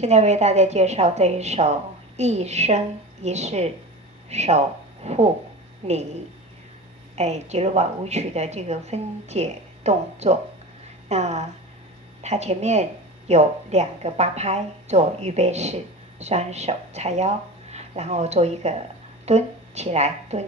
现在为大家介绍这一首一生一世守护你，吉鲁瓦舞曲的这个分解动作。那它前面有2个8拍做预备式，双手叉腰，然后做一个蹲起来的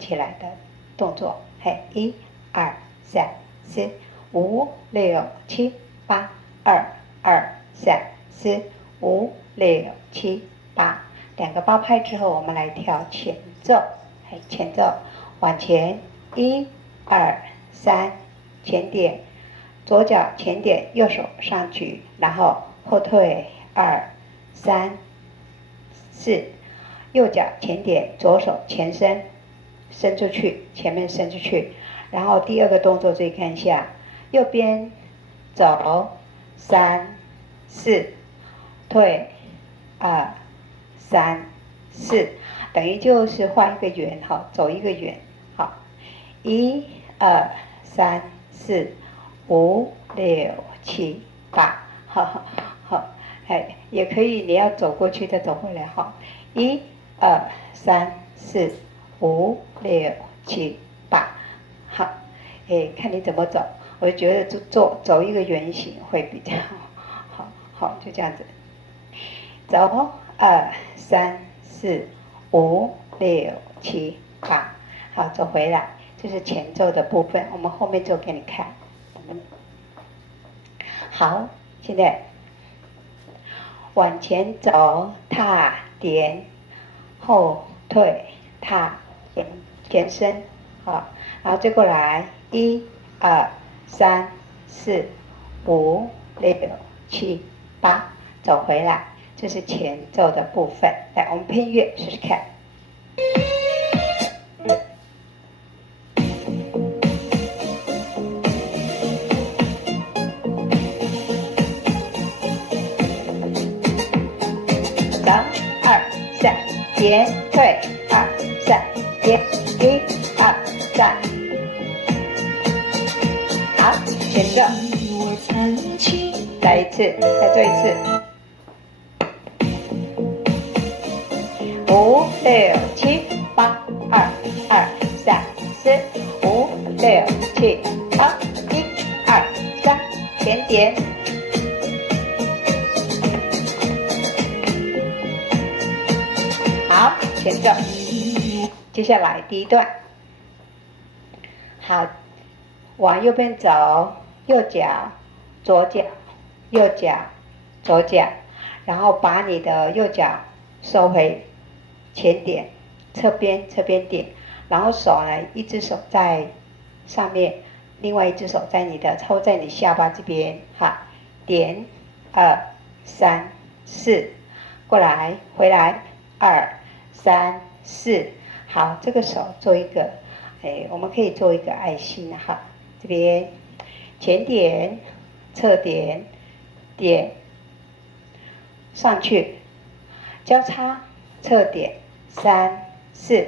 动作。1、2、3、4、5、6、7、8，2、2、3、4、5、6、7、8，2个8拍之后，我们来跳前奏。前奏往前1、2、3，前点，左脚前点，右手上举，然后后退2、3、4，右脚前点，左手前伸，伸出去，前面伸出去。然后第2个动作注意看一下，右边走3、4，退2、3、4，等于就是画一个圆，好，走一个圆，好，1、2、3、4、5、6、7、8，好，也可以，你要走过去再走回来，好，1、2、3、4、5、6、7、8，好，看你怎么走，我就觉得走一个圆形会比较好，就这样子，走2、3、4、5、6、7、8，好，走回来，这是前奏的部分，我们后面奏给你看。好，现在往前走，踏点，后退，踏点，前伸，好，然后接过来1、2、3、4、5、6、7、8，走回来，这是前奏的部分。来，我们配乐试试看。走2、3，点退2、3，点1、2、3，好，前奏，来一次，再做一次，5、6、7、8，2、2、3、4、5、6、7、8，1、2、3，前点。好，前奏，接下来第1段，好，往右边走，右脚、左脚、右脚、左脚，然后把你的右脚收回前点，侧边点，然后手呢，一只手在上面，另外一只手在抽在你下巴这边，好，点2、3、4，过来，回来2、3、4，好，这个手做一个，我们可以做一个爱心，哈，这边前点、侧点、点上去，交叉侧点3、4，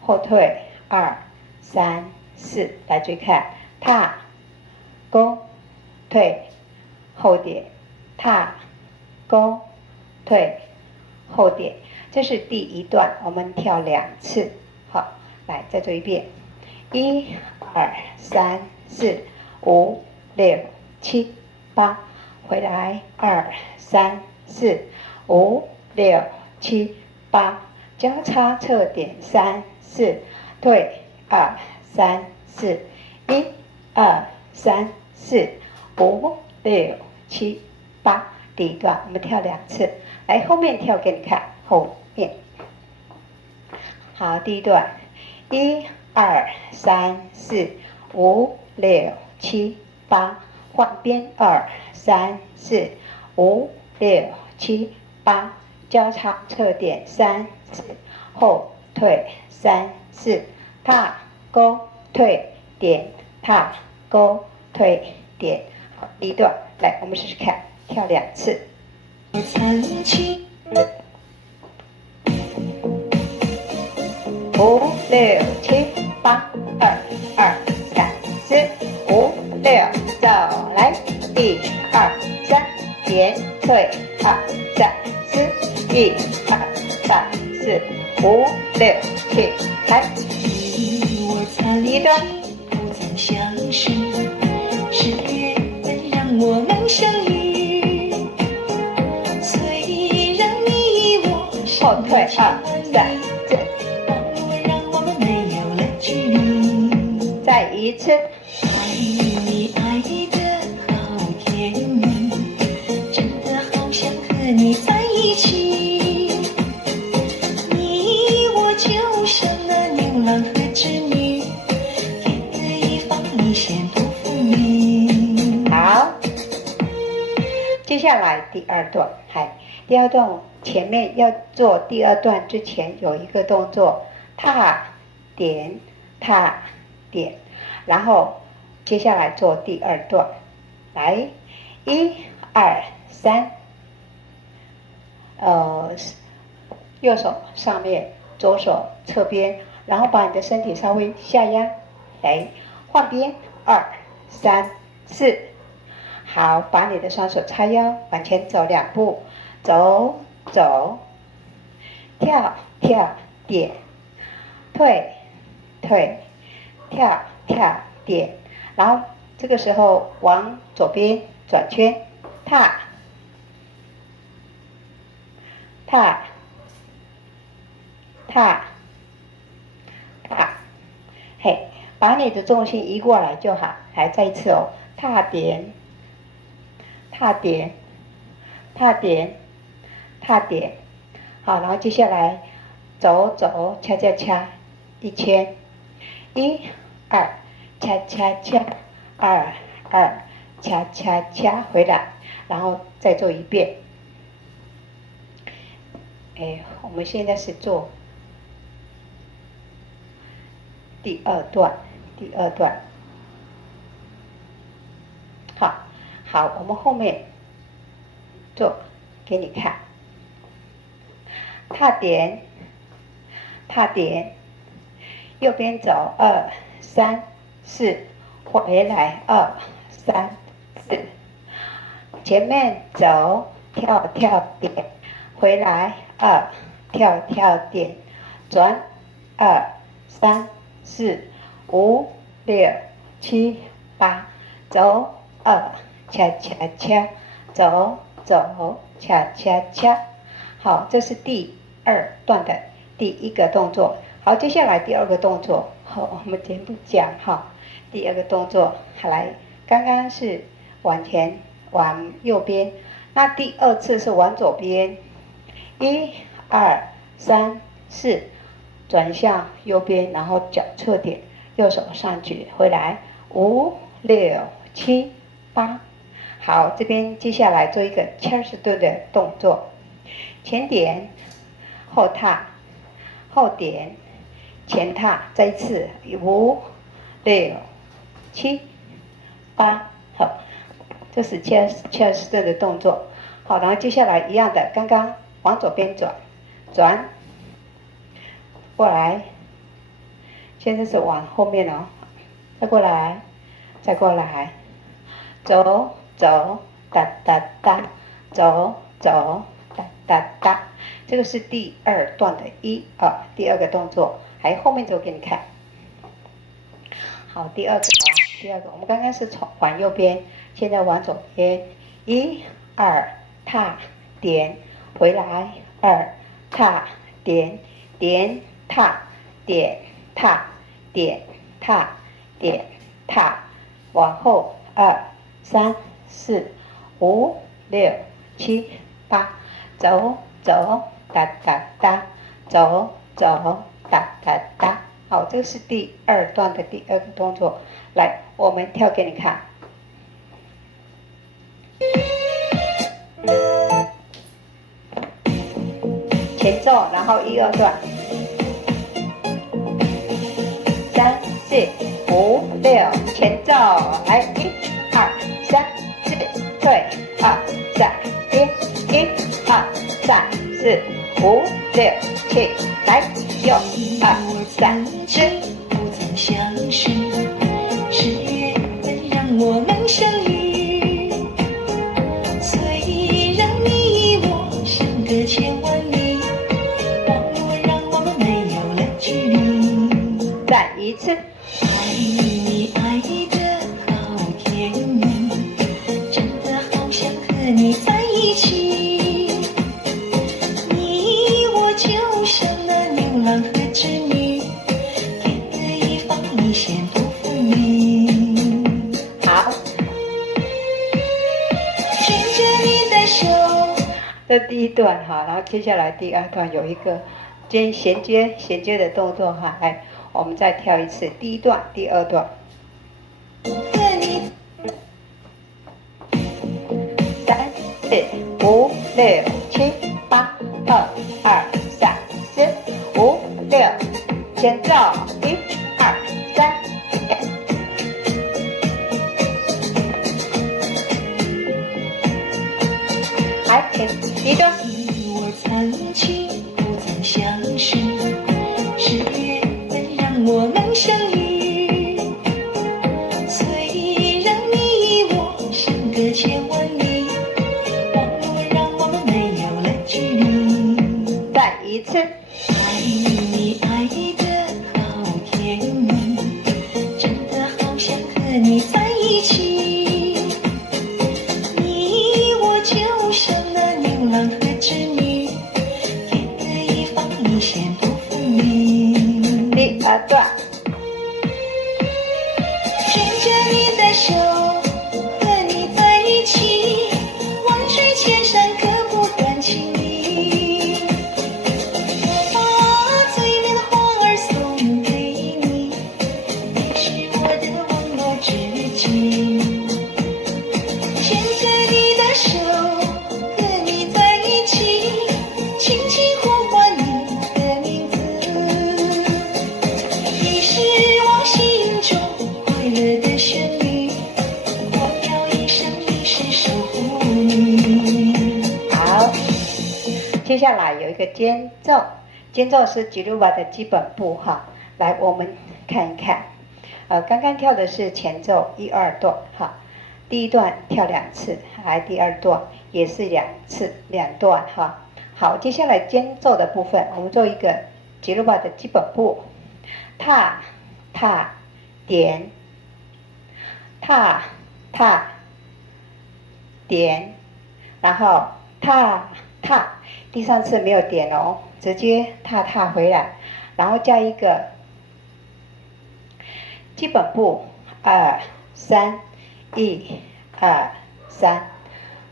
后退2、3、4，来注意看，踏、勾、退、后点，踏、勾、退、后点。这是第1段，我们跳2次。好，来再做一遍，1、2、3、4、5、6、7、8，回来2、3、4、5、6、7、8，交叉侧点3、4，退2、3、4，1、2、3、4、5、6、7、8。第1段我们跳2次，来后面跳给你看，后面。好，第1段，1、2、3、4、5、6、7、8，换边2、3、4、5、6、7、8，交叉侧点3、4，后退3、4，踏、勾、退、点，踏、勾、退、点。好，第1段，来，我们试试看，跳2次。5、6、7、8，2、2、3、4、5、6，走来，1、2、3，点退2、3、4、1、2、3、4、5、6、7，来，移动。不曾相识，是缘分让我们相遇。虽然你我后退2、3、4，让我们没有了距离。再一次。爱你爱的好甜蜜，真的好想和你在一起。你我就像那牛郎和织女，天各一方，你先多福利。好，接下来第2段，第2段前面要做第2段之前有一个动作，踏点踏点，然后接下来做第2段，来，1、2、3，右手上面，左手侧边，然后把你的身体稍微下压，来换边，2、3、4，好，把你的双手叉腰，往前走2步，走走，跳跳点，退退，跳跳点，然后这个时候往左边转圈，踏踏踏踏，嘿，把你的重心移过来就好。来，再一次哦，踏点踏点踏点踏点，好，然后接下来走走掐掐掐，1圈，1、2，掐掐掐，2、2，掐掐掐，回来，然后再做一遍。我们现在是做第2段，好，我们后面做给你看。踏点，踏点，右边走2、3、4，回来2、3、4，前面走跳跳点，回来2，跳跳点，转2、3、4、5、6、7、8，走2，恰恰恰，走走，恰恰恰。好，这是第2段的第1个动作。好，接下来第2个动作，好，我们全部讲哈。第2个动作，好来，刚刚是往前往右边，那第2次是往左边，1、2、3、4，转向右边，然后脚侧点，右手上举，回来5、6、7、8。好，这边接下来做一个切尔斯顿的动作，前点，后踏，后点，前踏，再一次5、6、7、8，好，这是切尔斯顿的动作。好，然后接下来一样的，刚刚往左边转，转过来，现在是往后面哦，再过来，再过来，走走哒哒哒，走走哒哒哒，这个是第2段的第2个动作，还有后面走给你看。好，第2个，我们刚刚是往右边，现在往左边，1、2，踏点，回来2，踏点点踏点踏点踏点踏，往后2、3、4、5、6、7、8，走走哒哒哒，走走哒哒哒。好，这是第2段的第2个动作。来，我们跳给你看。前奏，然后1、2段，3、4、5、6，前奏，来1、2、3、4，退2、3、1、2、3、4、5、6、7，来6、2、3、4。不曾相识，是缘分让我们相遇。虽然你我相隔千万里。次。爱你爱得好甜蜜，真的好想和你在一起。你我就像那牛郎和织女，天各一方，一线不分离。好，牵着你的手。这第一段哈，然后接下来第二段有一个衔接的动作哈，来，我们再跳一次第一段、第二段。3、4、5、6、7、8、2、3、4、5、6，前奏1、2、3。来，第一段。我曾经不曾相识，是缘分让我们相遇。虽然你我相隔千万里，网络让我们没有了距离。再一次。爱你爱得好甜蜜，真的好想和你在一起。你我就像那牛郎和织女，天各一方，一线不分离。第二段。牵着你的手，和你在一起，万水千山可不断情谊。我把最美的花儿送给你，你是我的网络知己。牵着你的手，和你在一起，轻轻呼唤你的名字。你是我心中快乐的旋律，我要一生一世守护你。好，接下来有一个间奏，间奏是吉鲁巴的基本步哈。来，我们看一看，刚刚跳的是前奏1、2段哈，第一段跳2次，来第二段也是2次2段哈。好，接下来间奏的部分，我们做一个吉鲁巴的基本步，踏踏点，踏踏点，然后踏踏，第3次没有点哦，直接踏踏回来，然后加一个基本步2、3、1、2、3。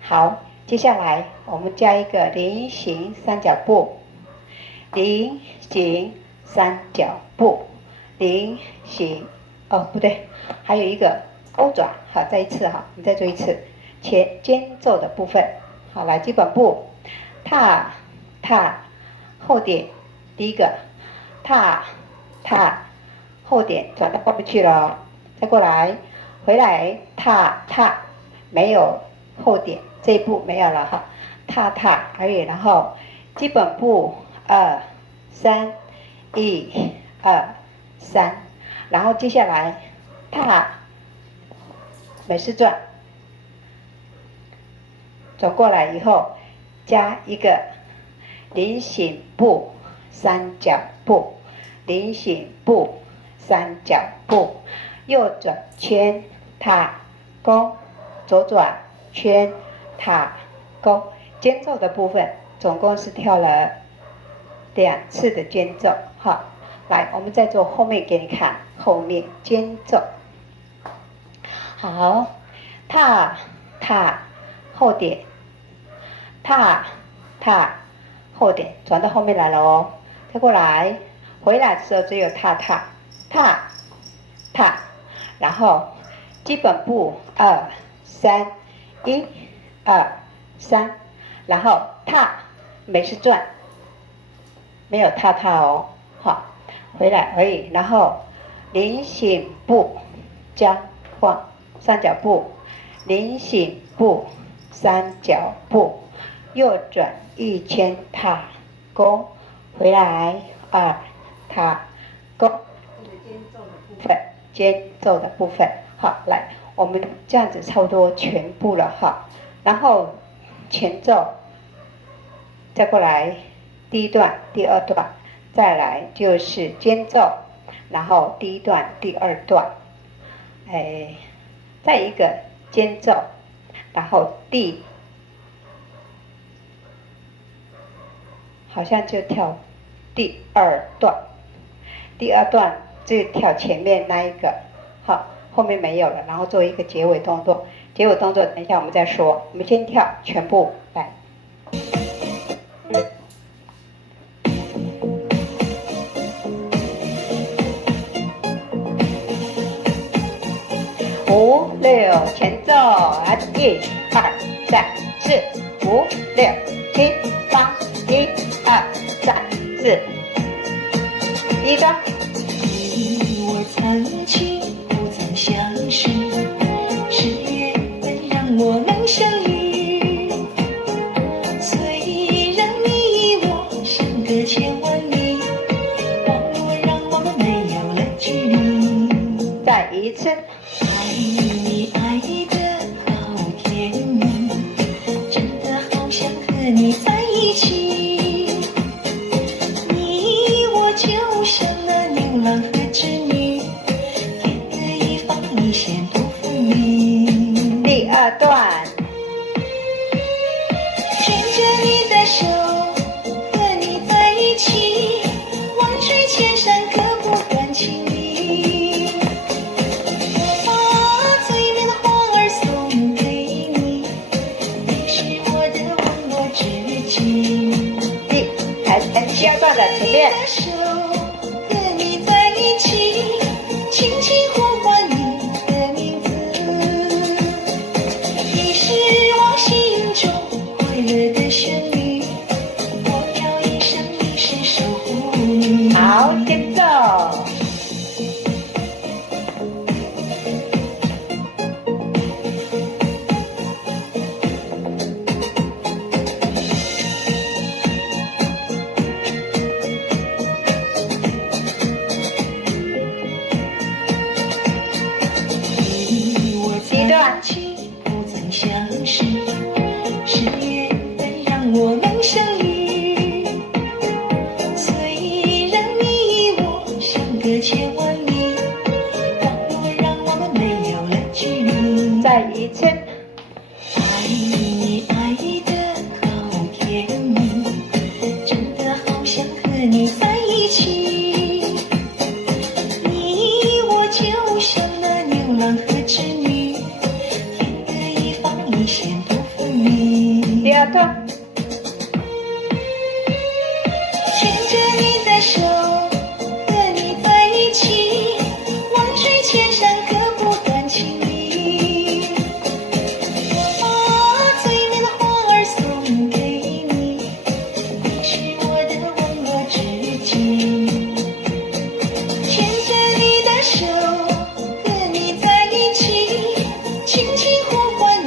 好，接下来我们加一个菱形三角步，菱形三角步，菱形，哦不对，还有一个钩爪。好，再一次哈，你再做一次间奏的部分。好，来基本步，踏踏后点，第一个踏踏后点转到后面去了哦，再过来回来踏踏，没有后点，这一步没有了哈，踏踏而已。然后基本步2、3、1、2、3，然后接下来踏美式转，走过来以后加一个菱形步三角步，菱形步三角步，右转圈踏弓，左转圈踏弓。间奏的部分总共是跳了2次的间奏。好，来我们再做后面给你看，后面间奏。好，踏踏后点，踏踏后点，转到后面来了哦。再过来，回来的时候只有踏踏踏踏，然后基本步2、3、1、2、3，然后踏美式转，没有踏踏哦。好，回来而已。然后菱形步加晃三角步，菱形步三角步，右转1圈踏弓，回来2踏弓。间奏的部分，好，来，我们这样子差不多全部了哈。然后前奏，再过来第一段、第二段，再来就是间奏，然后第一段、第二段，再一个间奏，然后好像就跳第二段，第二段就跳前面那一个，好，后面没有了，然后做一个结尾动作。结尾动作等一下我们再说，我们先跳全部来。5、6，前奏，1、2、3、4、5、6、7、8，1、2、3、4。第一段。你我曾经不曾相识，是缘分让我们相遇。虽然你我相隔千万里，网络让我们没有了距离。再一次。爱你爱得好甜蜜，真的好想和你在一起。你我就像那牛郎和织女，天各一方，一线不分离。第二段。牵着你的手，和你在一起，万水千山可不断情谊。我把最美的花儿送给你，你是我的网络知己。第二段的前面。手和你在一起，轻轻呼唤你的名字，你是我心中快乐的旋律，我要一生一世守护你。好，间奏。第一段。不曾相识，是缘分让我们相遇。虽然你我相隔千万里，网络让我们没有了距离。再一次。爱你爱得好甜蜜，真的好想和你在一起。你我就像那牛郎和织女，天各一方，一线不分离。第二段。牵着你的手，和你在一起，万水千山可不断情谊。我把最美的花儿送给你，你是我的网络知己。牵着你的手，和你在一起，轻轻呼唤你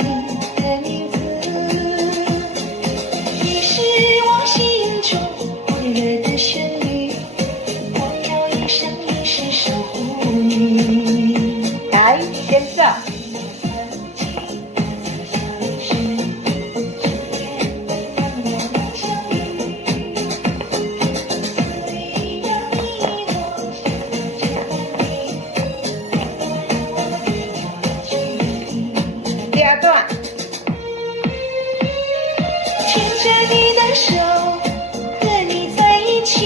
的名字，你是我心中快乐的旋律，我要一生一世守护你。来，间奏。第二段。牵着你的手，和你在一起，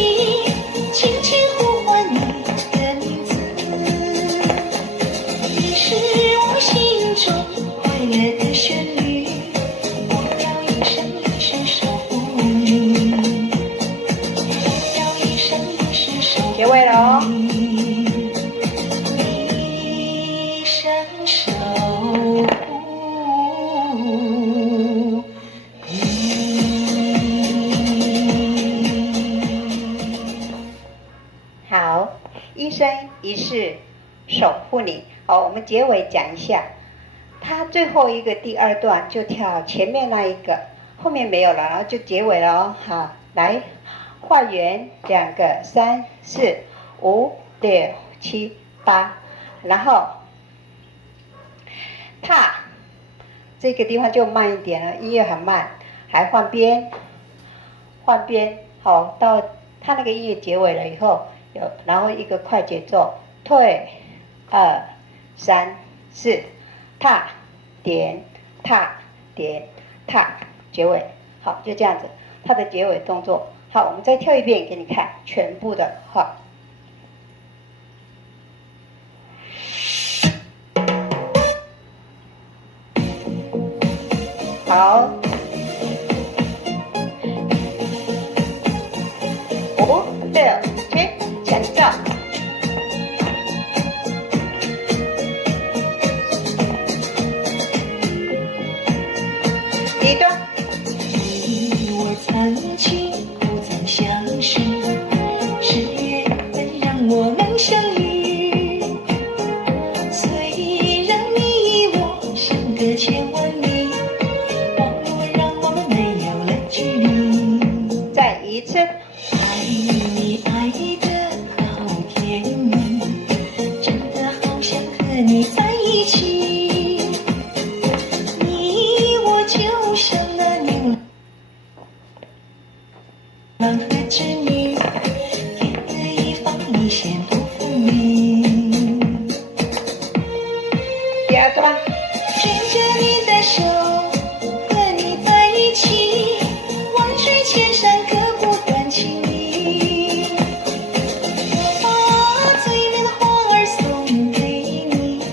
轻轻呼唤你的名字，你是我心中快乐的旋律，我要一生一世守护你，我要一生一世守护你。结尾了哦。一生守护。好，一生一世守护你。好，我们结尾讲一下，他最后一个第二段就跳前面那一个，后面没有了，然后就结尾了哦。好，来，画圆2个3、4、5、6、7、8，然后踏这个地方就慢一点了，音乐很慢，还换边，好，到他那个音乐结尾了以后，然后一个快节奏，退2、3、4，踏点踏点踏，结尾。好，就这样子，它的结尾动作。好，我们再跳一遍给你看，全部的。好。好，5、6、7，前奏。第一段。你我曾经不曾相识，是缘分让我们相遇。虽然你我相隔千万里，网络让我们没有了距离。再一次。爱你爱得好甜蜜，真的好想和你在一起。你我就像那牛郎和织女，天各一方，一线不分明。第二段。牵着你的手，和你在一起，万水千山隔不断情谊。我把最美的花儿送给你，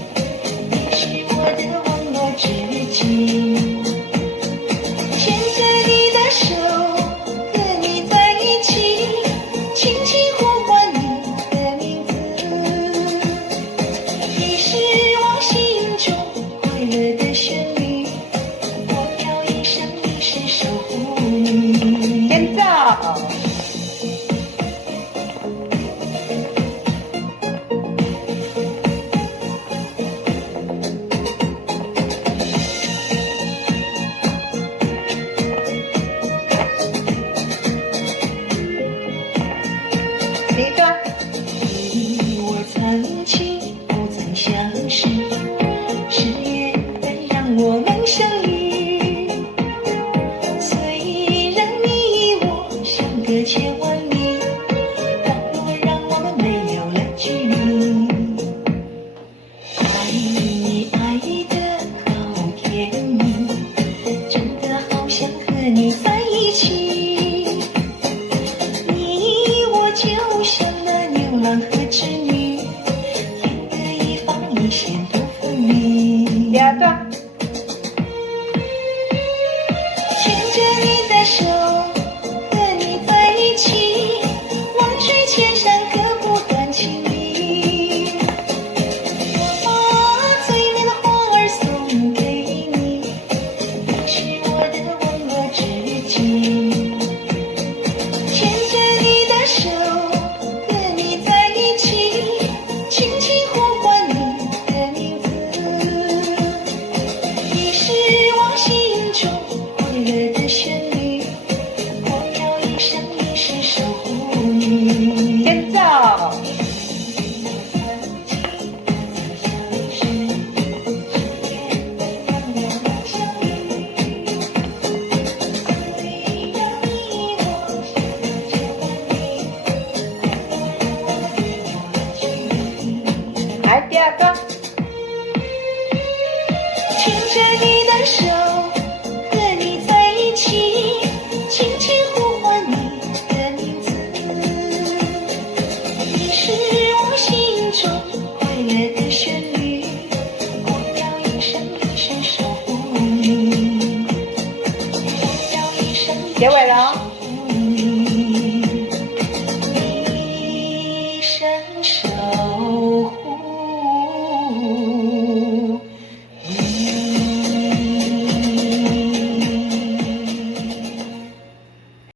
你是我的网络知己。牵着你的手，和你在一起，轻轻呼唤你的名字，你是我心中快乐的旋律，我要一生一世守护你。间奏。